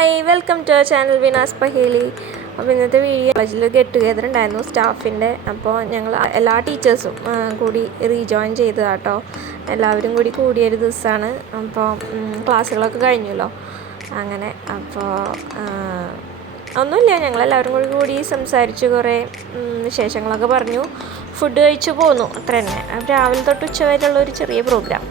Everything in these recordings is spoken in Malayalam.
Hi welcome to our channel വിനാസ് പഹേലി. അപ്പോൾ ഇന്നത്തെ വീഡിയോ കോളേജിൽ ഗെറ്റ് ടുഗെദർ ഉണ്ടായിരുന്നു സ്റ്റാഫിൻ്റെ. അപ്പോൾ ഞങ്ങൾ എല്ലാ ടീച്ചേഴ്സും കൂടി റീജോയിൻ ചെയ്തതാണ് കേട്ടോ. എല്ലാവരും കൂടി കൂടിയൊരു ദിവസമാണ്. അപ്പോൾ ക്ലാസ്സുകളൊക്കെ കഴിഞ്ഞല്ലോ അങ്ങനെ. അപ്പോൾ ഒന്നുമില്ല, ഞങ്ങളെല്ലാവരും കൂടി സംസാരിച്ചു, കുറേ വിശേഷങ്ങളൊക്കെ പറഞ്ഞു, ഫുഡ് കഴിച്ചു പോന്നു, അത്ര തന്നെ. രാവിലെ തൊട്ട് ഉച്ച വരെയുള്ള ഒരു ചെറിയ പ്രോഗ്രാം.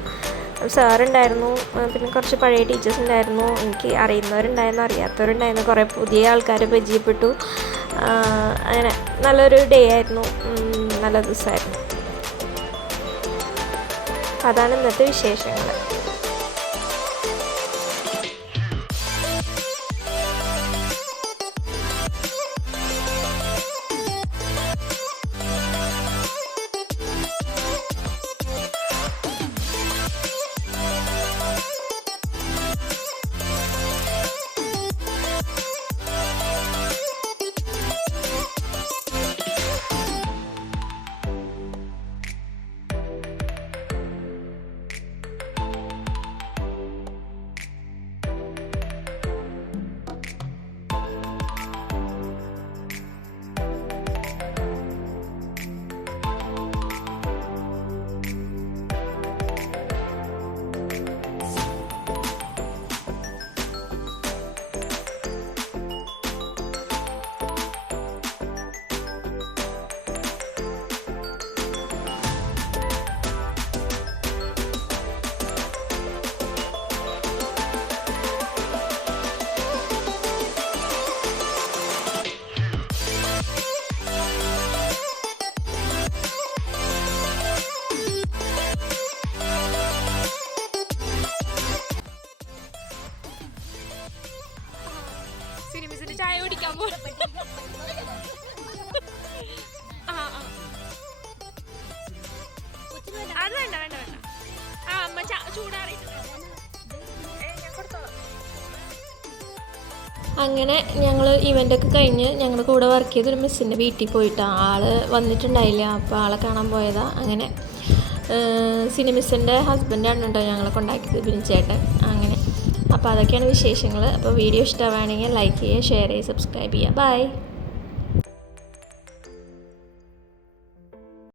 സാറുണ്ടായിരുന്നു, പിന്നെ കുറച്ച് പഴയ ടീച്ചേഴ്സ് ഉണ്ടായിരുന്നു, എനിക്ക് അറിയുന്നവരുണ്ടായിരുന്നു, അറിയാത്തവരുണ്ടായിരുന്നു, കുറേ പുതിയ ആൾക്കാരെ പരിചയപ്പെട്ടു. അങ്ങനെ നല്ലൊരു ഡേ ആയിരുന്നു, നല്ല ദിവസമായിരുന്നു. അതാണ് ഇന്നത്തെ വിശേഷങ്ങൾ. സിനിമിസിന്റെ ചായ കുടിക്കാൻ പോ. അത് വേണ്ട വേണ്ട വേണ്ട. അമ്മ ചൂടാറിയിട്ട്. അങ്ങനെ ഞങ്ങൾ ഇവൻ്റൊക്കെ കഴിഞ്ഞ് ഞങ്ങളുടെ കൂടെ വർക്ക് ചെയ്തൊരു മിസ്സിൻ്റെ വീട്ടിൽ പോയിട്ടാണ്. ആൾ വന്നിട്ടുണ്ടായില്ല, അപ്പോൾ ആളെ കാണാൻ പോയതാണ്. അങ്ങനെ സിനിമിസിൻ്റെ ഹസ്ബൻഡാണ് കേട്ടോ ഞങ്ങളെ കൊണ്ടാക്കിയത്, ബിനിച്ചേട്ടൻ. അങ്ങനെ അപ്പോൾ അതൊക്കെയാണ് വിശേഷങ്ങൾ. അപ്പോൾ വീഡിയോ ഇഷ്ടമാണെങ്കിൽ ലൈക്ക് ചെയ്യുക, ഷെയർ ചെയ്യുക, സബ്സ്ക്രൈബ് ചെയ്യുക. ബൈ.